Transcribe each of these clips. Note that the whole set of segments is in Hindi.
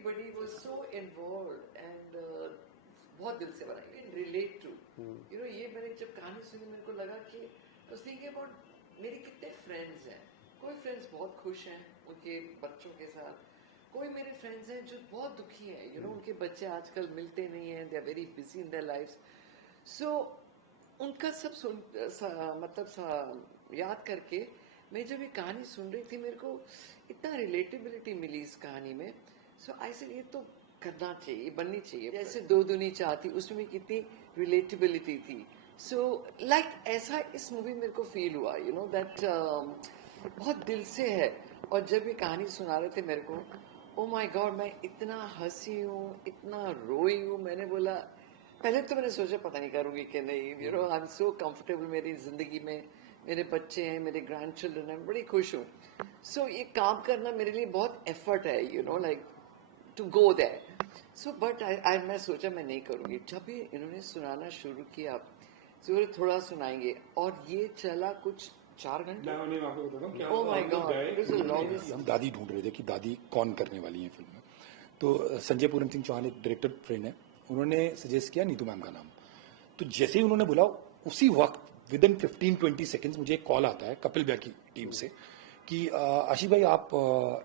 everybody was so involved and बहुत दिल से बनाई, I relate to. You know, ये मैंने जब कहानी सुनी मेरे को लगा कि I was thinking about मेरे कितने friends हैं. कोई friends बहुत खुश हैं उनके बच्चों के साथ, कोई मेरे friends हैं जो बहुत दुखी हैं. You know, उनके बच्चे आजकल मिलते नहीं हैं. They are very busy in their lives. So उनका सब मतलब याद करके मैं जब ये कहानी सुन रही थी मेरे को इतना रिलेटेबिलिटी मिली इस कहानी में. सो आई सेड ये तो करना चाहिए, बननी चाहिए. जैसे दो दुनी चाहती, उसमें कितनी रिलेटेबिलिटी थी. सो लाइक ऐसा इस मूवी मेरे को फील हुआ, यू नो दैट बहुत दिल से है. और जब ये कहानी सुना रहे थे मेरे को, ओ माय गॉड, मैं इतना हंसी हूँ, इतना रोई हूँ. मैंने बोला, पहले तो मैंने सोचा पता नहीं करूँगी कि नहीं. You know, I am so comfortable मेरी जिंदगी में. मेरे बच्चे हैं, मेरे ग्रैंड चिल्ड्रन हैं, बड़ी खुश हूँ. सो ये काम करना मेरे लिए बहुत एफर्ट है, you know, like to go there. So but मैं सोचा मैं नहीं करूँगी. जब भी इन्होंने सुनाना शुरू किया, तो थोड़ा सुनाएंगे, और ये चला कुछ 4 घंटे. Oh my God, it was the longest. हम दादी ढूंढ रहे थे कि दादी कौन करने वाली है फिल्म में. तो संजय पूरन सिंह चौहान एक डायरेक्टर फ्रेंड है, उन्होंने सजेस्ट किया नीतू मैम का नाम. तो जैसे ही उन्होंने बोला, उसी वक्त विद इन 15-20 सेकेंड्स मुझे एक कॉल आता है कपिल भैया की टीम से कि आशीष भाई आप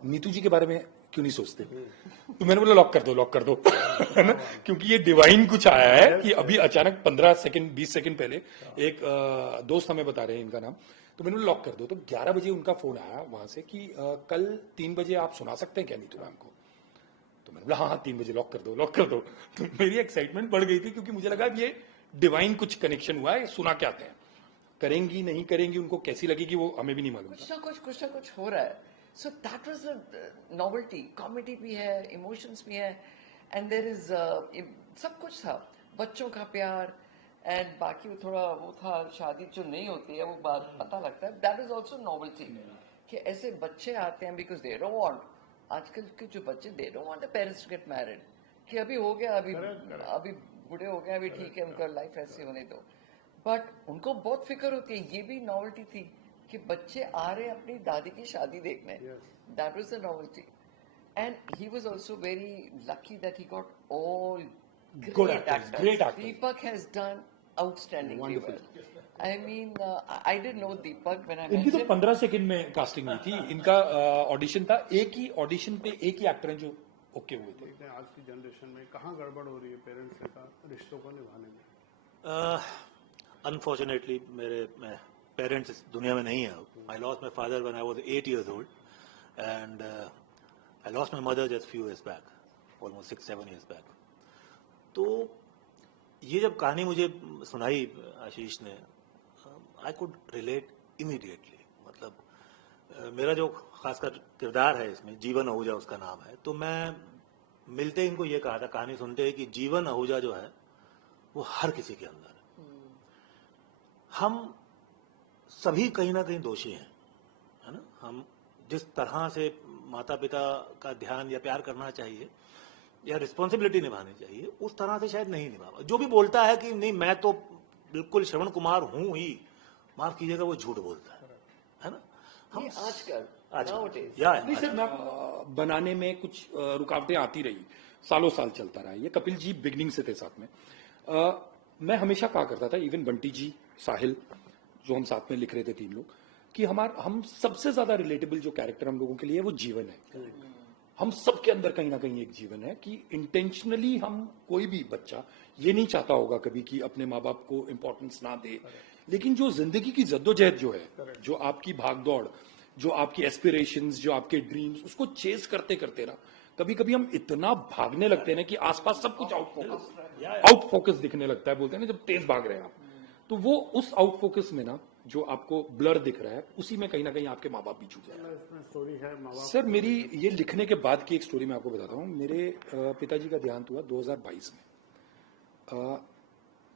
नीतू जी के बारे में क्यों नहीं सोचते. तो मैंने बोला लॉक कर दो है ना, क्योंकि ये डिवाइन कुछ आया है कि अभी अचानक 15 सेकंड 20 सेकंड पहले एक दोस्त हमें बता रहे हैं इनका नाम. तो मैंने बोला लॉक कर दो. तो 11 बजे उनका फोन आया वहां से कि कल 3 बजे आप सुना सकते हैं क्या नीतू मैम को. तो मैंने बोला हाँ 3 बजे लॉक कर दो. तो मेरी एक्साइटमेंट बढ़ गई थी, क्योंकि मुझे लगा ये डिवाइन कुछ कनेक्शन हुआ है, सुना के आते हैं. करेंगी नहीं करेंगी, उनको कैसी लगेगी वो हमें भी नहीं मालूम. कुछ ना कुछ हो रहा है. So that was the novelty. Comedy भी है, इमोशंस भी है, एंड देयर इज सब कुछ था. बच्चों का प्यार, एंड बाकी थोड़ा वो था, शादी जो नहीं होती है वो बात पता लगता है. दैट इज ऑल्सो नॉवेल्टी, कि ऐसे बच्चे आते हैं बिकॉज दे डोंट वांट. आजकल के जो बच्चे, they don't want the parents to get married, कि अभी हो गया, अभी बूढ़े हो गए, अभी ठीक है, उनका लाइफ ऐसे होने दो. बट उनको बहुत फिक्र होती है. ये भी नॉवेल्टी थी कि बच्चे आ रहे अपनी दादी की शादी देखने. That was the novelty. And he was also very lucky that he got all great actors. Deepak has done outstandingly well. I mean, I didn't know Deepak when I met him. इनकी तो 15 सेकंड में कास्टिंग हुई थी. इनका ऑडिशन था, एक ही ऑडिशन पे एक ही एक्टर हैं जो ओके हुए थे. आज की जनरेशन में कहाँ गड़बड़ हो रही है पेरेंट्स के साथ रिश्तों को निभाने में. अनफॉर्चुनेटली मेरे पेरेंट्स इस दुनिया में नहीं है. I lost my father when I was 8 years old, and I lost my mother just few years back, almost 6-7 years back. तो ये जब कहानी मुझे सुनाई आशीष ने, आई कुड रिलेट इमीडिएटली. मतलब मेरा जो खासकर किरदार है इसमें, जीवन आहूजा उसका नाम है. तो मैं मिलते ही इनको ये कहा था कहानी सुनते ही कि जीवन आहूजा जो है वो हर किसी के अंदर है. हम सभी कहीं ना कहीं दोषी हैं, है ना. हम जिस तरह से माता पिता का ध्यान या प्यार करना चाहिए या रिस्पॉन्सिबिलिटी निभानी चाहिए, उस तरह से शायद नहीं निभा. जो भी बोलता है कि नहीं मैं तो बिल्कुल श्रवण कुमार हूं ही, माफ कीजिएगा, वो झूठ बोलता है ना. हम आजकल बनाने में कुछ रुकावटें आती रही, सालों साल चलता रहा. ये कपिल जी बिगनिंग से थे साथ में. मैं हमेशा कहा करता था, इवन बंटी जी, साहिल, जो हम साथ में लिख रहे थे 3 लोग, कि हम सबसे ज्यादा रिलेटेबल जो कैरेक्टर हम लोगों के लिए वो जीवन है. हम सबके अंदर कहीं ना कहीं एक जीवन है कि इंटेंशनली हम, कोई भी बच्चा ये नहीं चाहता होगा कभी कि अपने माँ बाप को इंपॉर्टेंस ना दे. लेकिन जो जिंदगी की जद्दोजहद जो है, जो आपकी भागदौड़, जो आपकी एस्पिरेशंस, जो आपके ड्रीम्स, उसको चेस करते करते ना कभी कभी हम इतना भागने लगते हैं ना कि आसपास सब कुछ आउट फोकस दिखने लगता है. बोलते हैं ना जब तेज भाग रहे हैं आप, तो वो उस आउट फोकस में ना जो आपको ब्लर दिख रहा है, उसी में कहीं ना कहीं आपके माँ बाप भी छूट जाए. सर मेरी ये लिखने के बाद की एक स्टोरी मैं आपको बताता हूँ. मेरे पिताजी का देहांत हुआ 2022 में.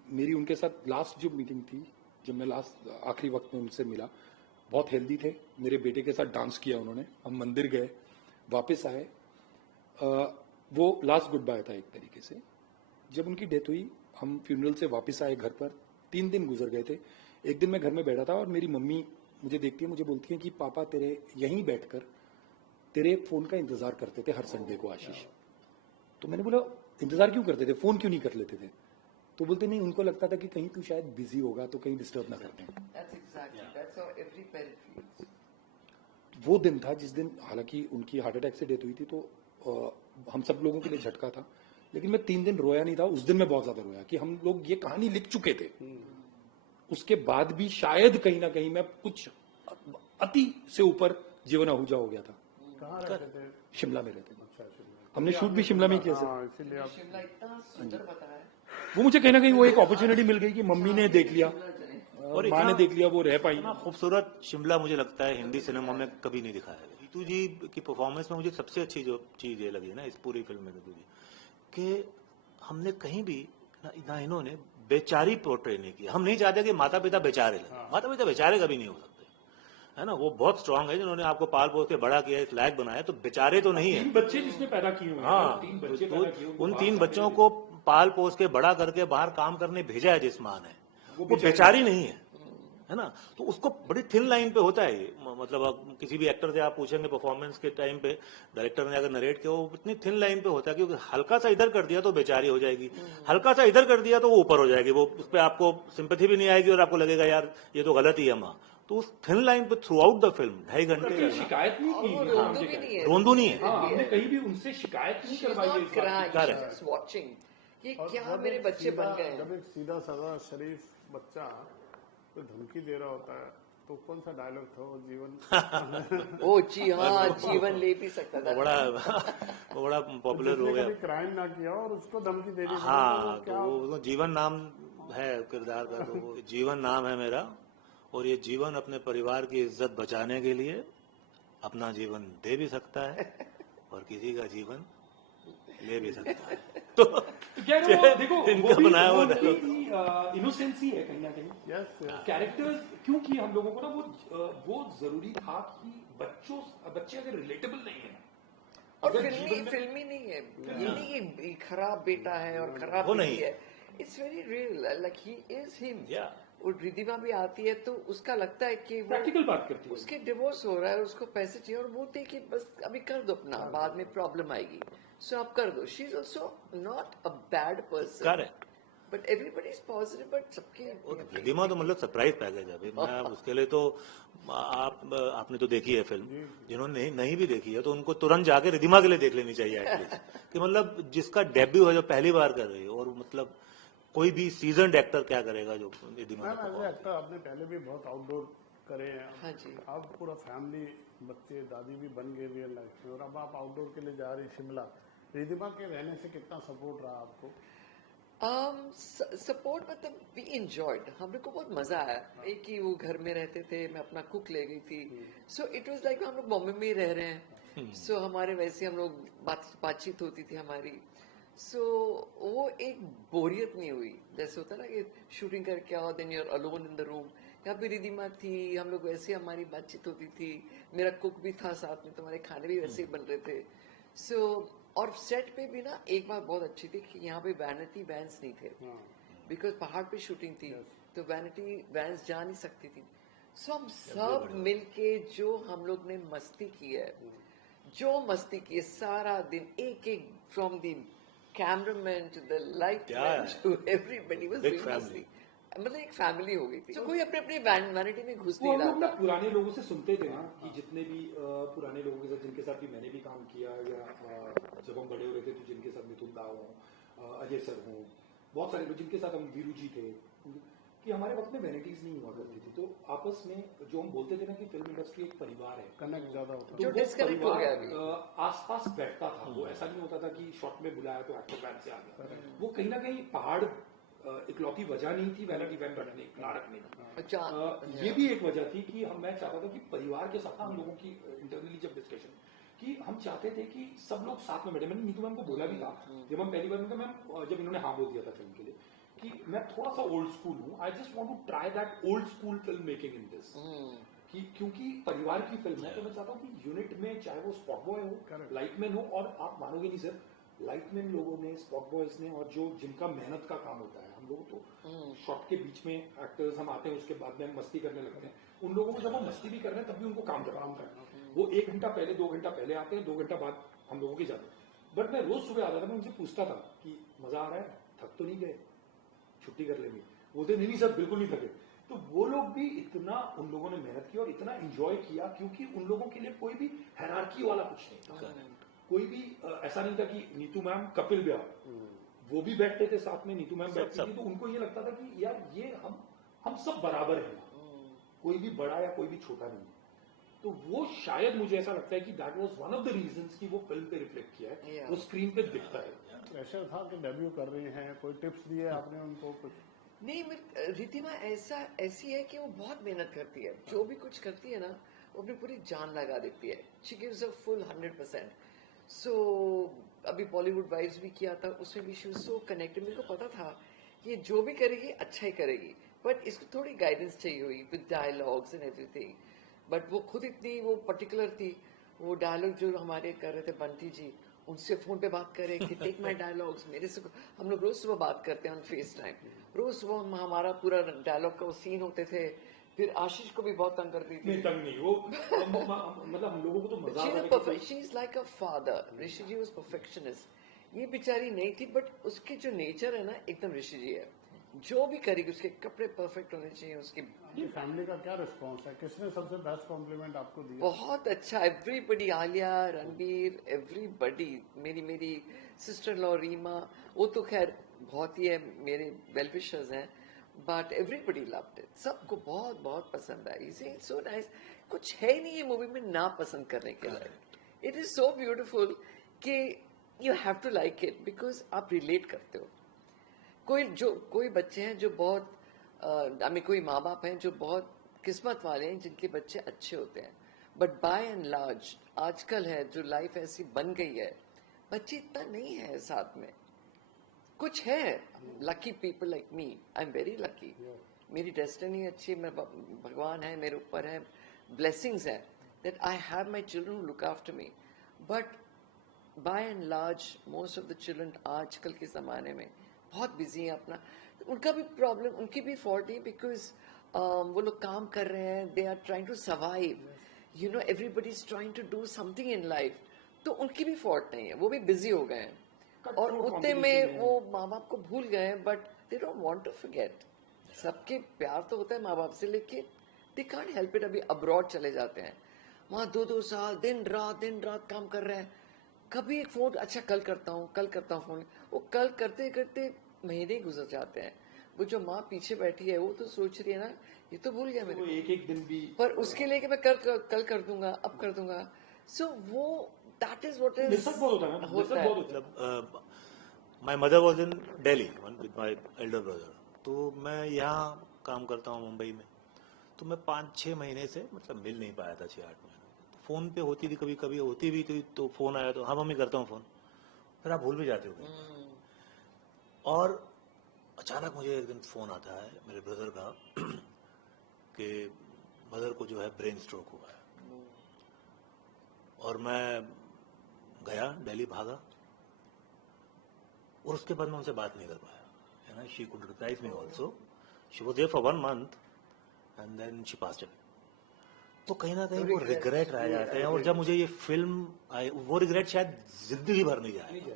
मेरी उनके साथ लास्ट जो मीटिंग थी, जब मैं लास्ट आखिरी वक्त में उनसे मिला, बहुत हेल्दी थे. मेरे बेटे के साथ डांस किया उन्होंने, हम मंदिर गए, वापस आए. वो लास्ट गुड बाय था एक तरीके से. जब उनकी डेथ हुई, हम फ्यूनरल से वापस आए घर पर. 3 दिन गुजर गए थे. एक दिन मैं घर में बैठा था और मेरी मम्मी मुझे देखती है, मुझे बोलती है कि पापा तेरे यहीं बैठकर तेरे फोन का इंतजार करते थे हर संडे को आशीष. तो मैंने बोला इंतजार क्यों करते थे, फोन क्यों नहीं कर लेते थे? तो बोलते नहीं, उनको लगता था कि कहीं तू शायद बिजी होगा तो कहीं डिस्टर्ब ना करते हैं। That's exactly. That's how every parent feels. वो दिन था जिस दिन, हालांकि उनकी हार्ट अटैक से डेथ हुई थी, तो हम सब लोगों के लिए झटका था, लेकिन मैं 3 दिन रोया नहीं था। उस दिन मैं बहुत ज्यादा रोया कि हम लोग ये कहानी लिख चुके थे, उसके बाद भी शायद कहीं ना कहीं मैं कुछ अति से ऊपर जीवन आहूजा हो गया था। कहाँ रहते थे? शिमला में रहते थे, अच्छा, शिमला। हमने शूट भी शिमला में किया सर। हाँ, इसीलिए आप शिमला इतना सुंदर बताया है। वो मुझे कहीं ना कहीं वो एक अपॉर्चुनिटी मिल गई कि मम्मी ने देख लिया शिमला जाएं। और माँ ने देख लिया, वो रह पाई। इतना खूबसूरत शिमला मुझे लगता है हिंदी सिनेमा में कभी नहीं दिखाया गया। नीतू जी की परफॉर्मेंस में मुझे सबसे अच्छी जो चीज ये लगी ना इस पूरी फिल्म में नीतू जी, कि हमने कहीं भी ना इन्होंने बेचारी पोर्ट्रे नहीं किया। हम नहीं चाहते कि माता पिता बेचारे लगे, माता पिता बेचारे कभी नहीं हो सकते, है ना। वो बहुत स्ट्रांग है जिन्होंने आपको पाल पोस के बड़ा किया, एक लायक बनाया, तो बेचारे तो नहीं है। 3 बच्चे जिसने पैदा किए हुए हैं, हाँ, 3 बच्चे तो पैदा किए हुए हैं, उन बाहर 3 काम बच्चों करने को पाल पोस के बड़ा करके बाहर काम करने भेजा है जिस माँ ने, वो बेचारी नहीं है ना। तो उसको बड़ी थिन लाइन पे होता है ये, मतलब आप किसी भी एक्टर से आप पूछेंगे परफॉर्मेंस के टाइम पे, डायरेक्टर ने अगर नरेट किया, वो इतनी थिन लाइन पे होता है क्योंकि हल्का सा इधर कर दिया तो बेचारी हो जाएगी, हल्का सा इधर कर दिया तो वो ऊपर हो जाएगी, वो उस पर आपको सिंपैथी भी नहीं आएगी और आपको लगेगा यार ये तो गलत ही है माँ। तो उस थिन लाइन पे थ्रू आउट द फिल्म 2.5 घंटे की शिकायत नहीं और वो की। रोंदू भी नहीं है। रोंदू नहीं है। हाँ, हमने कहीं भी उनसे शिकायत नहीं She's करवाई है not इस बात crying. की। Correct. She's just watching. ये और क्या जब मेरे एक बच्चे बन सीधा- गए हैं। जब एक सीधा साधा शरीफ बच्चा कोई धमकी दे रहा होता है, तो कौन सा डायलॉग था वो? जीवन ओ जी हाँ, जीवन ले भी सकता था। वो बड़ा पॉपुलर हो जिसने गया। कभी क्राइम ना किया और उसको धमकी देनी पड़ी, हाँ, तो तो क्या वो जीवन नाम है किरदार का, तो वो जीवन नाम है मेरा, और ये जीवन अपने परिवार की इज्जत बचाने के लिए अपना जीवन दे भी सकता है और किसी का जीवन ले भी सकता है। तो क्या है ना, वो देखो इनका वो भी बनाया हुआ इनोसेंसी है कहीं ना कहीं। यस कैरेक्टर्स क्योंकि हम लोगों को ना वो जरूरी था कि बच्चे अगर रिलेटेबल नहीं है, और अगर फिल्मी जीवन में- फिल्मी नहीं है, ये नहीं कि खराब बेटा है और खराब वो बेटी नहीं। है। It's very real, like he is him. Yeah. और रिधिमा भी आती है तो उसका लगता है कि वो प्रैक्टिकल बात करती है। उसके डिवोर्स हो रहा है, उसको पैसे चाहिए और बोलते हैं कि बस अभी कर दो अपना, बाद में प्रॉब्लम आएगी, सो आप कर दो। She is also not a bad person, correct. But everybody is positive, but सबके रिधिमा तो मतलब सरप्राइज पैकेज है अभी। मैं उसके लिए तो आपने तो देखी है फिल्म, जिन्होंने नहीं भी देखी है तो उनको तुरंत जाके रिधिमा के लिए देख लेनी चाहिए एटलीस्ट। कि मतलब जिसका डेब्यू है, जो पहली बार कर रही है, और मतलब कोई भी सीजन्ड एक्टर क्या करेगा जो रिधिमा मैम ने एज perform एक्टर आपने पहले भी बहुत आउटडोर करे हैं। हाँ जी। आप पूरा फैमिली, बच्चे, दादी भी बन गए रियल लाइफ में, और अब आप आउटडोर के लिए जा रही शिमला। रिधिमा के रहने से कितना सपोर्ट रहा आपको? सपोर्ट मतलब वी एंजॉयड, हम लोग को बहुत मजा आया। एक ही वो घर में रहते थे, मैं अपना कुक ले गई थी, सो इट वाज लाइक हम लोग बॉम्बे में ही रह रहे हैं। सो हमारे वैसे हम लोग बातचीत होती थी हमारी। सो वो एक बोरियत नहीं हुई, जैसे होता है ना कि शूटिंग करके आओ then you are alone in the room. यहाँ पे रिधिमा थी, हम लोग वैसे हमारी बातचीत होती थी, मेरा कुक भी था साथ में, तो हमारे खाने भी वैसे ही बन रहे थे। सो और सेट पे भी ना एक बात बहुत अच्छी थी कि यहाँ पे वैनिटी वैन्स नहीं थे, बिकॉज पहाड़ पे शूटिंग थी, तो वैनिटी वैन्स जा नहीं सकती थी। सो हम सब मिलके जो हम लोग ने मस्ती की है, जो मस्ती की है सारा दिन, एक एक from the cameraman to the lightman to everybody was Big doing family. मस्ती। मतलब एक फैमिली हो गई थी, तो कोई अपने अपने वैनिटी में घुस वो नहीं हम रहा लोग ना था। पुराने लोगों से सुनते थे ना कि जितने भी पुराने लोगों के साथ, जिनके साथ भी मैंने भी काम किया, या जब हम बड़े हो रहे थे तो जिनके साथ मिथुन दा हो, अजय सर हो, बहुत सारे लोग जिनके साथ हम वीरू जी थे, कि हमारे वक्त में वैनिटीज नहीं हुआ करती थी। तो आपस में जो हम बोलते थे ना कि फिल्म इंडस्ट्री एक परिवार है, कनेक्ट ज्यादा होता जो तो वो disconnect हो गया अभी। आसपास बैठता था। वो ऐसा नहीं होता था कि शॉट में बुलाया तो एक्टर वैन से आ गया। वो कहीं ना कहीं पहाड़ इकलौती वजह नहीं थी वैनिटी वैन रखने ना रखने की। अच्छा, ये भी एक वजह थी कि मैं चाहता था कि परिवार के साथ ना हम लोगों की इंटरनली जब डिस्कशन, कि हम चाहते थे कि सब लोग साथ में बैठे। मैंने नीतू मैम को बोला भी था जब हम पहली बार में, मैम जब इन्होंने हाँ बोल दिया था फिल्म के लिए, कि मैं थोड़ा सा ओल्ड स्कूल हूँ, I just want to try that old school film making in this, कि क्योंकि परिवार की फिल्म है, तो मैं चाहता हूँ कि यूनिट में चाहे वो स्पॉट बॉय हो, लाइटमैन हो, और आप मानोगे नहीं सर, लाइटमैन लोगों ने, स्पॉट बॉयज ने, और जो जिनका मेहनत का काम होता है, हम लोग तो शॉट के बीच में एक्टर्स हम आते हैं, उसके बाद में हम मस्ती करने लगते हैं। उन लोगों को जब हम मस्ती भी कर रहे हैं तब भी उनको काम करना है। वो 1 घंटा पहले, 2 घंटा पहले आते हैं, 2 घंटा बाद हम लोगों की जाते हैं। बट मैं रोज सुबह आता था, मैं उनसे पूछता था कि मजा आ रहा है, थक तो नहीं गए, छुट्टी कर लेंगे। बोलते नहीं सर बिल्कुल नहीं थके। तो वो लोग भी इतना, उन लोगों ने मेहनत की और इतना एंजॉय किया, क्योंकि उन लोगों के लिए कोई भी हायरार्की वाला कुछ नहीं था। कोई भी ऐसा नहीं था कि नीतू मैम, कपिल व्या, वो भी बैठते थे साथ में, नीतू मैम बैठती थी, तो उनको ये लगता था कि यार ये हम सब बराबर हैं, कोई भी बड़ा या कोई भी छोटा नहीं है। तो वो शायद मुझे ऐसा लगता है कि that was one of the reasons कि वो फिल्म पे रिफ्लेक्ट किया है, वो स्क्रीन पे दिखता है। प्रेशर था कि डेब्यू कर रही हैं, कोई टिप्स दिए आपने उनको कुछ? नहीं, रितिमा ऐसी है कि वो बहुत मेहनत करती है, जो भी कुछ करती है ना वो अपनी पूरी जान लगा देती है। She gives a full 100%। सो अभी बॉलीवुड वाइब्स भी किया था, उसमें भी शी वाज सो कनेक्टेड। मेरे को पता था ये जो भी करेगी अच्छा ही करेगी, बट इसको थोड़ी गाइडेंस चाहिए हुई with dialogues and everything. But वो खुद इतनी वो पर्टिकुलर थी, वो डायलॉग जो हमारे कर रहे थे बंटी जी, उनसे फोन पे बात करे कि टेक माय डायलॉग्स, मेरे से हम लोग रोज सुबह बात करते हैं ऑन फेस टाइम, रोज सुबह हमारा पूरा डायलॉग का वो सीन होते थे। फिर आशीष को भी बहुत तंग करती थी। नहीं तंग नहीं, वो मतलब हम लोगों को तो मजा आता था। She is like a father. Rishi ji was perfectionist. ये बेचारी नहीं थी, बट उसके जो नेचर है ना एकदम ऋषि जी है। जो भी करेगी उसके कपड़े परफेक्ट होने चाहिए, उसकी फैमिली का क्या रिस्पॉन्स है? किसने सबसे बेस्ट कॉम्प्लीमेंट आपको दिया? बहुत अच्छा, एवरीबडी, आलिया, रणबीर, एवरीबडी, मेरी सिस्टर लॉ रीमा, वो तो खैर बहुत ही है, मेरे वेल विशर्स हैं, बट एवरीबडी लव्ड इट। सबको बहुत बहुत पसंद आई। It's so nice. कुछ है ही नहीं ये मूवी में ना पसंद करने के लिए। इट इज सो ब्यूटिफुल कि you have to like it because आप रिलेट करते हो। कोई बच्चे हैं जो बहुत कोई माँ बाप हैं जो बहुत किस्मत वाले हैं जिनके बच्चे अच्छे होते हैं, बट बाय एंड लार्ज आजकल है जो लाइफ ऐसी बन गई है, बच्चे इतना नहीं है साथ में। कुछ है lucky people like me, I am very lucky. मेरी डेस्टिनी अच्छी, मैं भगवान है मेरे ऊपर है, ब्लेसिंग्स है that I have my children who look after me. But by and large most of the children आजकल के ज़माने में बहुत बिजी हैं अपना। उनका भी प्रॉब्लम, उनकी भी फॉल्ट है, बिकॉज वो लोग काम कर रहे हैं, they are trying to survive, you know, everybody is trying to do something in life. तो उनकी भी फॉल्ट नहीं है, वो भी बिजी हो गए हैं और उतने में वो माँ बाप को भूल गए हैं, but they don't want to forget. सबके प्यार तो होता है माँ बाप से, लेकिन दे कांट हेल्प इट। अभी अब्रॉड चले जाते हैं, वहाँ 2-2 साल दिन रात काम कर रहे हैं। कभी एक फोन, अच्छा कल करता हूँ फोन, वो कल करते करते महीने गुजर जाते हैं। वो जो माँ पीछे बैठी है वो तो सोच रही है ना ये तो भूल गया मेरे को, एक दिन भी, पर उसके लिए कि मैं कल कर दूंगा, अब कर दूंगा। सो वो दैट इज व्हाट इज होता है। मतलब my mother was in Delhi with my Elder brother, तो मैं यहाँ काम करता हूँ मुंबई में, तो मैं 5-6 महीने से मतलब मिल नहीं पाया था, 6-8 महीने। फोन पे होती थी, कभी कभी होती भी थी, तो फोन आया तो हाँ मम्मी करता हूँ फोन, फिर आप भूल भी जाते हो। और अचानक मुझे एक दिन फोन आता है मेरे ब्रदर का कि मदर को जो है ब्रेन स्ट्रोक हुआ है। और मैं गया दिल्ली, भागा, और उसके बाद मैं उनसे बात नहीं कर पाया, है ना। She could reply me also, she was there for 1 month and then she passed away. तो कहीं ना कहीं वो रिग्रेट रह जाते हैं, और जब मुझे ये फिल्म आई, वो रिग्रेट शायद जिंदगी भर नहीं जाएगा।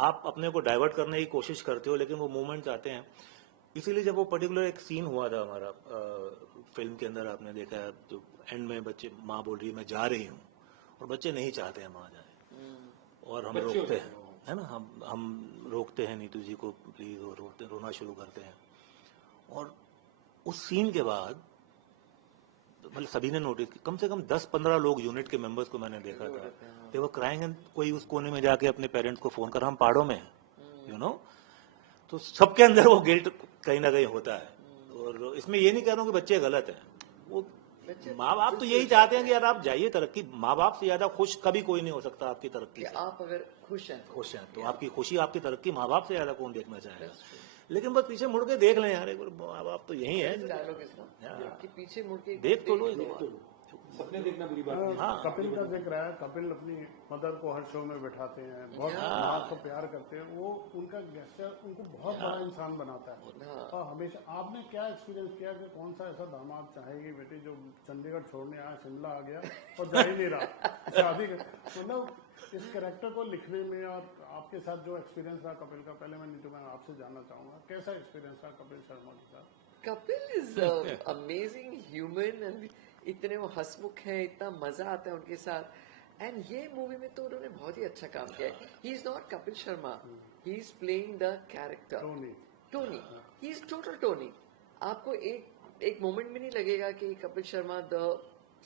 आप अपने को डाइवर्ट करने की कोशिश करते हो, लेकिन वो मोमेंट्स आते हैं। इसीलिए जब वो पर्टिकुलर एक सीन हुआ था हमारा फिल्म के अंदर, आपने देखा है जो एंड में बच्चे, माँ बोल रही है मैं जा रही हूँ, और बच्चे नहीं चाहते हैं माँ जाए, और हम रोकते हैं, है ना, हम रोकते हैं नीतू जी को प्लीज, और रोना शुरू करते हैं। और उस सीन के बाद मतलब सभी ने नोटिस, कम से कम 10-15 लोग यूनिट के मेंबर्स को मैंने देखा था, दे वर क्राइंग, एंड कोई उस कोने में जाके अपने पेरेंट्स को फोन कर, हम पहाड़ों में हैं, यू नो। तो सबके अंदर वो गिल्ट कहीं ना कहीं होता है। और इसमें ये नहीं कह रहा हूँ कि बच्चे गलत हैं, वो माँ बाप तो यही चाहते हैं कि यार आप जाइए तरक्की, माँ बाप से ज्यादा खुश कभी कोई नहीं हो सकता आपकी तरक्की से। आप अगर खुश हैं तो आपकी खुशी, आपकी तरक्की माँ बाप से ज्यादा कौन देखना चाहेगा। लेकिन बस पीछे मुड़ के देख लें यार, एक बार माँ बाप तो यही है, कि पीछे मुड़ के देख तो लो, सपने देखना बुरी बात नहीं। हाँ, कपिल का जिक्र है, कपिल अपनी मदर को हर शो में बैठाते हैं, बहुत माँ को प्यार करते हैं, वो उनका गेस्चर उनको बहुत बड़ा इंसान बनाता है। और हमेशा आपने क्या एक्सपीरियंस किया कि कौन सा ऐसा दामाद चाहेगी बेटी जो चंडीगढ़ छोड़ने आया, शिमला आ गया और जा ही नहीं रहा शादी, मतलब इस कैरेक्टर को लिखने में और आपके साथ जो एक्सपीरियंस रहा कपिल का, पहले मैं नीतू मैम आपसे जानना चाहूंगा कैसा एक्सपीरियंस रहा कपिल शर्मा के साथ? Kapil is amazing human and इतने वो हंसमुख है, इतना मजा आता है उनके साथ। एंड ये मूवी में तो उन्होंने बहुत ही अच्छा काम किया है। He is not Kapil Sharma, he is playing the character Tony. He is total Tony. आपको एक मोमेंट भी नहीं लगेगा कि Kapil Sharma the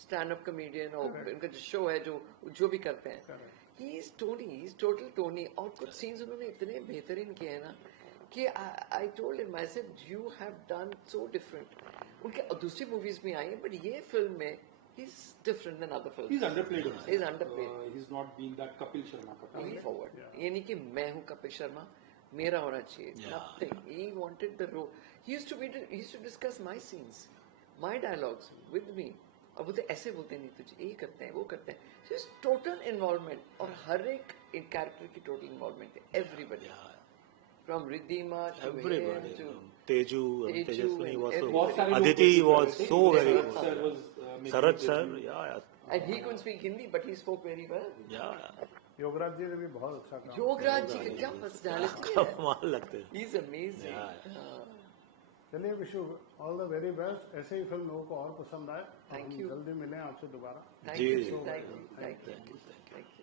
stand up comedian और उनका जो शो है जो भी करते हैं, he is Tony, he is total Tony. और कुछ सीन्स उन्होंने इतने बेहतरीन किए हैं ना कि I told him, I said you have done so different. उनके दूसरी मूवीज में आई हैं बट ये फिल्म में he's different than other films. He's underplayed himself. He's underplayed. He's not being that Kapil Sharma. Going forward. ये नहीं कि मैं हूँ कपिल शर्मा, मेरा होना चाहिए. Nothing. He wanted the role. He used to discuss my scenes, my dialogues with me. और बोलते ऐसे बोलते नहीं, तुझे ये करते हैं, वो करते हैं. So it's total involvement. और हर एक character की total involvement है. Everybody. From Riddhima to everybody. to Teju and Tejaswini was so बहुत सारे Aditi लोग was so very good. Sir was Sarat sir, yeah. and he couldn't speak Hindi but he spoke very well. Yeah. Yograj जी ने भी बहुत अच्छा काम योगराज जी का क्या पर्सनालिटी है, कमाल लगते हैं. He is amazing. चलिए wish you all the very best. ऐसे ही फिल्म लोगों को और पसंद आए. Thank हम you. जल्दी मिलें आपसे दोबारा. Thank ji, you, ji. Thank you, thank you, thank you.